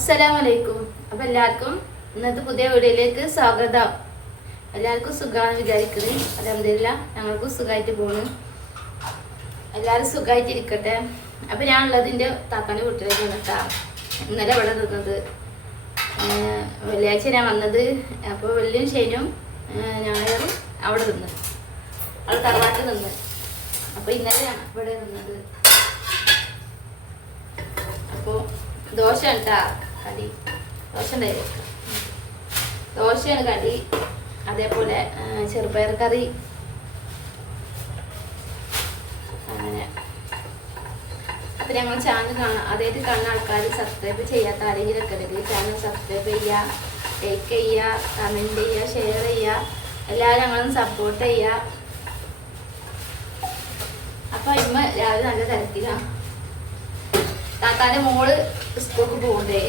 അസ്സലാമലൈക്കും. അപ്പൊ എല്ലാവർക്കും ഇന്നത്തെ പുതിയ വീഡിയോയിലേക്ക് സ്വാഗതം. എല്ലാവർക്കും സുഖമാണ് വിചാരിക്കുന്നത് അലഹമില്ല ഞങ്ങൾക്കും സുഖമായിട്ട് പോണു. എല്ലാവരും സുഖമായിട്ട് ഇരിക്കട്ടെ. അപ്പൊ ഞാനുള്ളത് എന്റെ താത്താന്റെ വീട്ടിലേക്ക് വന്നിട്ടാ ഇന്നലെ ഇവിടെ നിന്നത്. വെള്ളിയാഴ്ച ഞാൻ വന്നത്. അപ്പോൾ വെള്ളിയും ശനിയും ഞായറും അവിടെ നിന്ന്. അവിടെ തറവാട്ടിൽ നിന്ന്. അപ്പോൾ ഇന്നലെ ഇവിടെ നിന്നത്. അപ്പോൾ ദോശ ഉണ്ടാ കടി. ദോശ ഉണ്ടായിരുന്നു ദോശയാണ് കടി. അതേപോലെ ചെറുപയർ കറി. അങ്ങനെ. അപ്പം ഞങ്ങൾ ചാനൽ കാണാം അതായത് കാണുന്ന ആൾക്കാർ സബ്സ്ക്രൈബ് ചെയ്യാത്ത ആരെങ്കിലും ഒക്കെ ഉണ്ടെങ്കിൽ ചാനൽ സബ്സ്ക്രൈബ് ചെയ്യുക ലൈക്ക് ചെയ്യുക കമന്റ് ചെയ്യുക ഷെയർ ചെയ്യുക. എല്ലാവരും ഞങ്ങളൊന്ന് സപ്പോർട്ട് ചെയ്യുക. അപ്പം ഇമ്മ രാവിലെ നല്ല തിരക്കിലാണ് താത്താന്റെ മോൾ സ്കൂൾക്ക് പോകണ്ടേ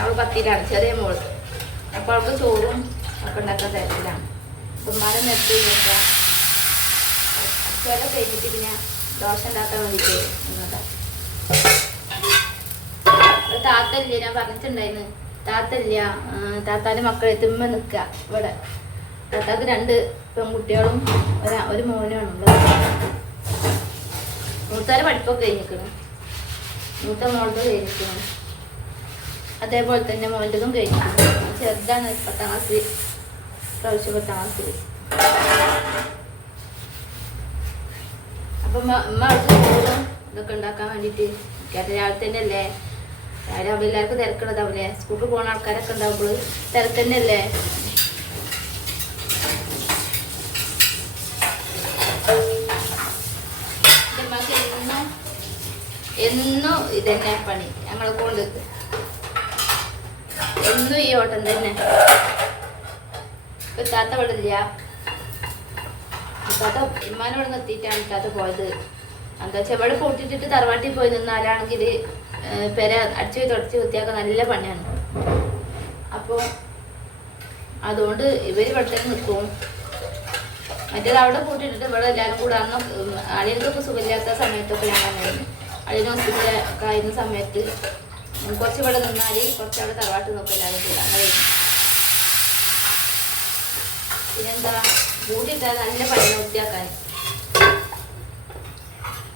അവൾ പത്തിലാണ് ചെറിയ മോൾ. അപ്പൊ അവൾക്ക് ചോറും ഒക്കെ ഉണ്ടാക്കാൻ തരത്തിലാണ് ഉമ്മാരെ നിർത്തി അച്ഛനെ കഴിഞ്ഞിട്ട് പിന്നെ ദോശ ഉണ്ടാക്കാൻ ഒരു ഞാൻ പറഞ്ഞിട്ടുണ്ടായിരുന്നു. താത്തല്ല ആ, താത്താന്റെ മക്കളെ തുമ്മ നിക്ക ഇവിടെ. താത്താക്ക് രണ്ട് പെൺകുട്ടികളും ഒരാ ഒരു മോനാണ് ഉള്ളത്. മൂത്താരെ പഠിപ്പൊക്കെ കഴിഞ്ഞിരിക്കണം മൂത്ത മോളുടെ കഴിഞ്ഞിരിക്കുന്നു അതേപോലെ തന്നെ മോന്റെതും കഴിഞ്ഞിരിക്കുന്നു ചെറുതാണ് പത്താം ക്ലാസ് പ്രാവശ്യം പത്താം ക്ലാസ് അപ്പം ഇതൊക്കെ ഉണ്ടാക്കാൻ വേണ്ടിയിട്ട് കേട്ട രാവിലെ തന്നെ അല്ലേ രാവിലെ എല്ലാവർക്കും തിരക്കുള്ളതാവില്ലേ സ്കൂളിൽ പോകുന്ന ആൾക്കാരൊക്കെ ഉണ്ടാവുമ്പോൾ തിരക്ക് തന്നെ അല്ലേ എന്നും ഇതന്നെ പണി. ഞങ്ങളെ കൊണ്ട് എന്നും ഈ ഓട്ടം തന്നെ. ഇപ്പൊ താത്ത ഇവിടെ ഇല്ല. താത്ത ഇമ്മാനോട് നിർത്തിയിട്ടാണ് താത്ത പോയത്. എന്താ വെച്ചാൽ ഇവിടെ പൊട്ടിട്ടിട്ട് തറവാട്ടിൽ പോയി നിന്നാലാണെങ്കിൽ പെര അടിച്ചു തുടച്ച് വൃത്തിയാക്കാൻ നല്ല പണിയാണ്. അപ്പോൾ അതുകൊണ്ട് ഇവർ ഇവിടെ നിൽക്കും മറ്റേത് അവിടെ കൂട്ടിയിട്ടിട്ട് ഇവിടെ എല്ലാവരും കൂടെ അന്ന് അളിയനൊക്കെ സുഖമില്ലാത്ത സമയത്തൊക്കെ ഞാൻ വന്നിരുന്നു അളിയന് ഹോസ്പിറ്റലൊക്കെ ആയിരുന്ന സമയത്ത് കുറച്ച് ഇവിടെ നിന്നാൽ കുറച്ച് അവിടെ തറവാട്ട് നോക്കും എല്ലാവരും കൂടെ അങ്ങനെ പിന്നെന്താ? കൂട്ടിയിട്ടാൽ നല്ല പഴയ വൃത്തിയാക്കാൻ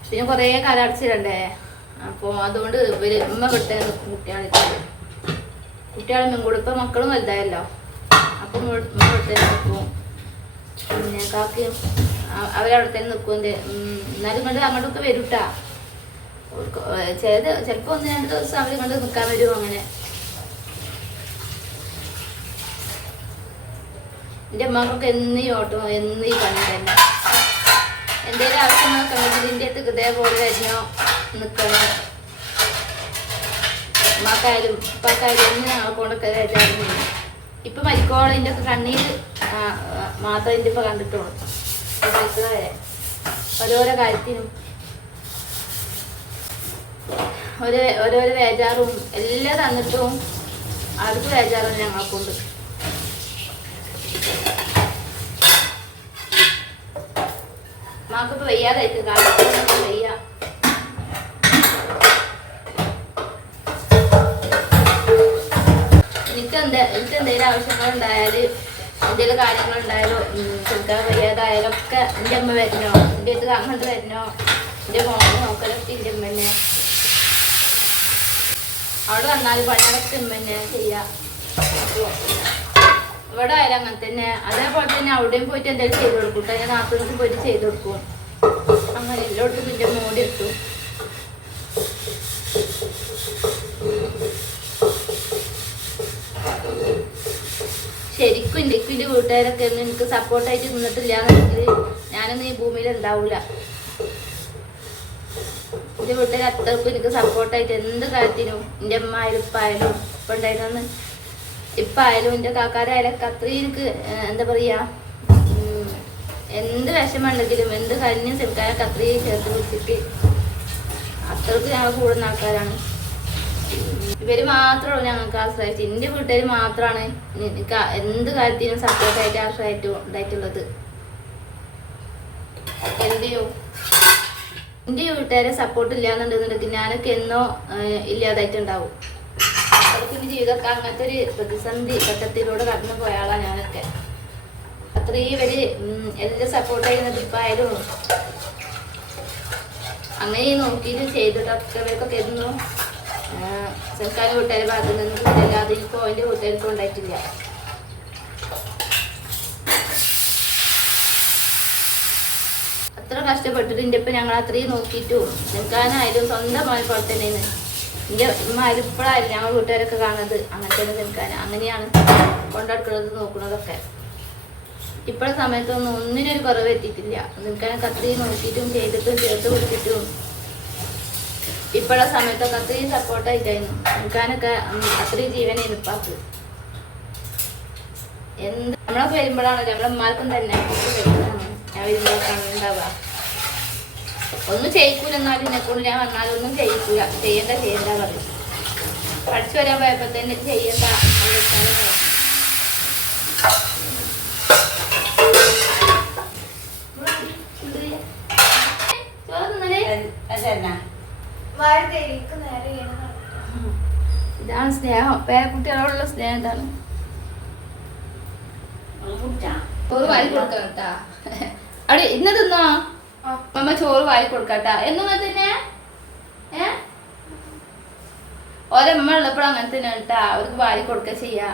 പിന്നെ കുറേ കാലം അടച്ചിടണ്ടേ? അപ്പോൾ അതുകൊണ്ട് ഇവർ ഉമ്മ വിട്ടേ നിൽക്കും കുട്ടികളെ കുട്ടികളെ മുൻകൂടെ ഇപ്പം മക്കളും വലുതായല്ലോ. അപ്പം ഉമ്മ വിട്ടേ നിൽക്കും പിന്നെ കാക്കി അവരവിടെ തന്നെ നിൽക്കും എന്നാലും കണ്ട് അങ്ങോട്ടൊക്കെ വരും കേട്ടാ ചിലത് ചിലപ്പോൾ ഒന്ന് രണ്ട് ദിവസം അവർ കൊണ്ട് നിൽക്കാൻ വരും അങ്ങനെ. എന്റെ അമ്മക്കൊക്കെ എന്നീ ഓട്ടോ എന്നീ പണി തന്നെ. എന്തെങ്കിലും ആവശ്യങ്ങളൊക്കെ ഉണ്ടെങ്കിൽ ഇതിന്റെ അടുത്ത് ഇതേപോലെ വരണോ നിൽക്കണോ ഉമ്മാക്കായാലും ഉപ്പാക്കായാലും എന്ന് ഞങ്ങളെ കൊണ്ടൊക്കെ വരാറുണ്ട് ഇപ്പൊ മരിക്കോളം ഇതിന്റെ ഒക്കെ കണ്ണീര് മാത്രം ഇതിന്റെ ഇപ്പൊ കണ്ടിട്ടുള്ളൂ. ഓരോരോ കാര്യത്തിനും ഒരു ഓരോരോ വേജാറും എല്ലാം തന്നിട്ടും അവർക്ക് വേജാറും ഞങ്ങൾക്കുണ്ട് മാക്കിപ്പോ വയ്യാതായിട്ട് കാലത്ത് വയ്യ. എനിക്ക് എന്താ എനിക്ക് എന്തെങ്കിലും ആവശ്യങ്ങളുണ്ടായാൽ എന്തെങ്കിലും കാര്യങ്ങളുണ്ടായാലോ ചെറുക്കാൻ വയ്യാതായാലും ഒക്കെ എന്റെ അമ്മ വരണോ? എന്റെ അടുത്ത് അങ്ങോട്ട് വരണോ? എന്റെ മോനെ നോക്കലൊക്കെ എന്റെ അമ്മ തന്നെ അവിടെ വന്നാൽ അമ്മ തന്നെ ചെയ്യാം. ഇവിടെ ആയാലും അങ്ങനെ തന്നെ. അതേപോലെ തന്നെ അവിടെയും പോയിട്ട് എന്തെങ്കിലും ചെയ്ത് കൊടുക്കും ഞാൻ നാട്ടിലേക്ക് പോയിട്ട് ചെയ്ത് കൊടുക്കും. അങ്ങനെ എല്ലായിടത്തും പിന്നെ മൂടി ഇട്ടു ശരിക്കും എന്റെ വീട്ടുകാരൊക്കെ ഒന്നും എനിക്ക് സപ്പോർട്ടായിട്ട് നിന്നിട്ടില്ല എന്നുണ്ടെങ്കിൽ ഞാനൊന്നും ഈ ഭൂമിയിൽ ഉണ്ടാവൂല. എന്റെ വീട്ടിൽ അത്രക്കും എനിക്ക് സപ്പോർട്ടായിട്ട് എന്ത് കാര്യത്തിനും എന്റെ അമ്മ ആയാലും ഉപ്പായാലും ഇപ്പം ഉണ്ടായിരുന്നു ഇപ്പം ആയാലും എന്റെ കാക്കാരായാലും ഒക്കെ അത്രയും എനിക്ക് എന്താ പറയുക എന്ത് വിഷമമുണ്ടെങ്കിലും എന്ത് കരഞ്ഞും ചെറുക്കാരൊക്കെ അത്രയും ചേർത്ത് പിടിച്ചിട്ട് അത്രയ്ക്ക് ഞങ്ങൾ കൂടുന്ന ആൾക്കാരാണ്. ഇവർ മാത്രമുള്ളൂ ഞങ്ങൾക്ക് ആശ്രയിച്ചു. എന്റെ വീട്ടുകാർ മാത്രമാണ് എനിക്ക് എന്ത് കാര്യത്തിനും സപ്പോർട്ടായിട്ട് ആശ്രയമായിട്ട് ഉണ്ടായിട്ടുള്ളത് എന്തെയോ എന്റെ വീട്ടുകാരെ സപ്പോർട്ട് ഇല്ലാന്നുണ്ടെന്നുണ്ടെങ്കിൽ ഞാനൊക്കെ എന്നോ ഇല്ലാതായിട്ടുണ്ടാവും. ഇല്ലാതായിട്ടുണ്ടാവും പഠിക്കുന്ന ജീവിതമൊക്കെ അങ്ങനത്തെ ഒരു പ്രതിസന്ധി ഘട്ടത്തിലൂടെ കടന്നു പോയ ആളാണ് ഞാനൊക്കെ. അത്രയും ഉം, എല്ലാം സപ്പോർട്ട് ചെയ്യുന്നത് ഇപ്പം ആയാലും അങ്ങനെ നോക്കിയിട്ട് ചെയ്തിട്ടൊക്കെ ഇവർക്കൊക്കെ ഇരുന്നു സർക്കാർ കൂട്ടുകാരുടെ ഭാഗത്ത് നിന്ന് അല്ലാതെ ഈ പോയിന്റ് കൂട്ടുകാർക്ക് ഉണ്ടായിട്ടില്ല കഷ്ടപ്പെട്ടിട്ട് എന്റെ ഇപ്പം ഞങ്ങൾ അത്രയും നോക്കിയിട്ടും നിൽക്കാനായാലും സ്വന്തം മോനെ പോലെ തന്നെയാണ്. എന്റെ ഉമ്മാരും ഇപ്പോഴായാലും ഞങ്ങൾ വീട്ടുകാരൊക്കെ കാണുന്നത് അങ്ങനെ നിൽക്കാൻ അങ്ങനെയാണ് കൊണ്ടെടുക്കുന്നത് നോക്കുന്നതൊക്കെ. ഇപ്പോഴത്തെ സമയത്തൊന്നും ഒന്നിനൊരു കുറവ് എത്തിയിട്ടില്ല. നിൽക്കാനൊക്കെ അത്രയും നോക്കിയിട്ടും ചെയ്തിട്ടും ചേർത്ത് കൊടുത്തിട്ടും ഇപ്പോഴത്തെ സമയത്തൊക്കെ അത്രയും സപ്പോർട്ടായിട്ടായിരുന്നു നിൽക്കാനൊക്കെ അത്രയും ജീവനെ ഇപ്പാക്ക്. എന്ത് നമ്മളൊക്കെ വരുമ്പോഴാണല്ലോ നമ്മളെ ഉമ്മാർക്കും തന്നെ. ഞാൻ വരുമ്പോഴൊക്കെയാണ് ഉണ്ടാവുക ഒന്നും ചെയ്യിക്കൂല എന്നാലും എന്നെ കൊണ്ട് ഞാൻ വന്നാലും ഒന്നും ചെയ്യിക്കൂല. ചെയ്യണ്ട ചെയ്യണ്ട പറയും. പഠിച്ചു വരാൻ പോയപ്പോ തന്നെ ചെയ്യണ്ട ഇതാണ് സ്നേഹം. പേരക്കുട്ടികളോടുള്ള സ്നേഹം എന്താണ്? ചോറ് വാരി കൊടുക്കണം കേട്ടാ അവിടെ ഇന്ന് തിന്നോ? മമ്മ ചോറ് വാരി കൊടുക്കട്ടാ. എന്നും തന്നെ ഏ? ഓരമ്മ ഉള്ളപ്പോഴും അങ്ങനെ തന്നെ കേട്ടാ. അവർക്ക് വാരി കൊടുക്ക ചെയ്യാ.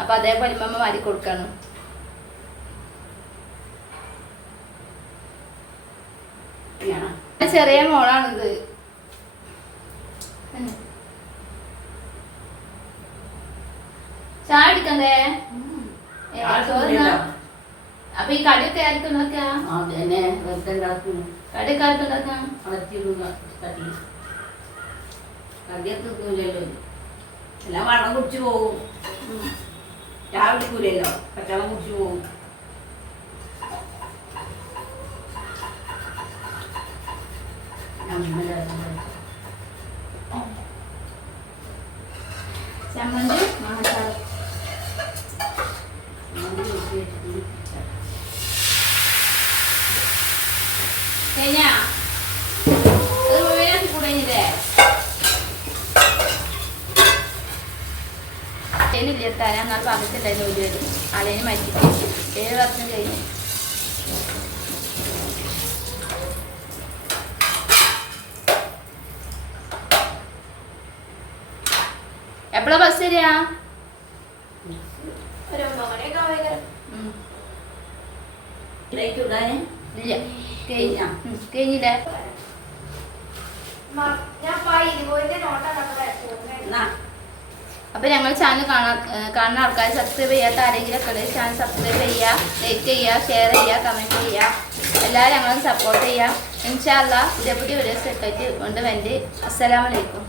അപ്പൊ അതേപോലെ മമ്മ വാരി കൊടുക്കണം. ചെറിയ മോളാണിത്. ചായ എടുക്കണ്ടേ ഏ, ചോറ് തിന്നാ? അപ്പൊ ഈ കടിയൊക്കെ ആർക്കും ഉണ്ടാക്കുക അതന്നെ വെറുതെ ഉണ്ടാക്കുന്നു. കടിയൊക്കെ ആർക്കും ഉണ്ടാക്കാം? വളർത്തിയിടുക കടി. കടിയൊക്കെ തിന്നൂലല്ലോ എല്ലാം വെള്ളം കുടിച്ചു പോവും. ചായ കുടിക്കൂലല്ലോ പച്ചവെള്ളം കുടിച്ചു പോവും. ചമ്മന്തി അതിനില്ല തരാൻ ഞാൻ നാളെ പറഞ്ഞിട്ടുണ്ടായിരുന്നു ഒരു വരും ആളേനെ മരിക്കും ഏഴ് വർഷം കഴിഞ്ഞു. എപ്പോഴാ ബസ് വരിക? ഇല്ല. കഴിഞ്ഞ? കഴിഞ്ഞില്ലേ? എന്നാ അപ്പൊ ഞങ്ങൾ ചാനൽ കാണാൻ കാണുന്ന ആൾക്കാർ സബ്സ്ക്രൈബ് ചെയ്യാത്ത ആരെങ്കിലും ഒക്കെ ചാനൽ സബ്സ്ക്രൈബ് ചെയ്യുക ലൈക്ക് ചെയ്യുക ഷെയർ ചെയ്യുക കമന്റ് ചെയ്യുക എല്ലാവരും ഞങ്ങളും സപ്പോർട്ട് ചെയ്യുക ഇൻഷാല്ല പുതിയ പുതിയ വീഡിയോസ് ആയിട്ട് കൊണ്ട് വേണ്ടി അസ്സലാമലൈക്കും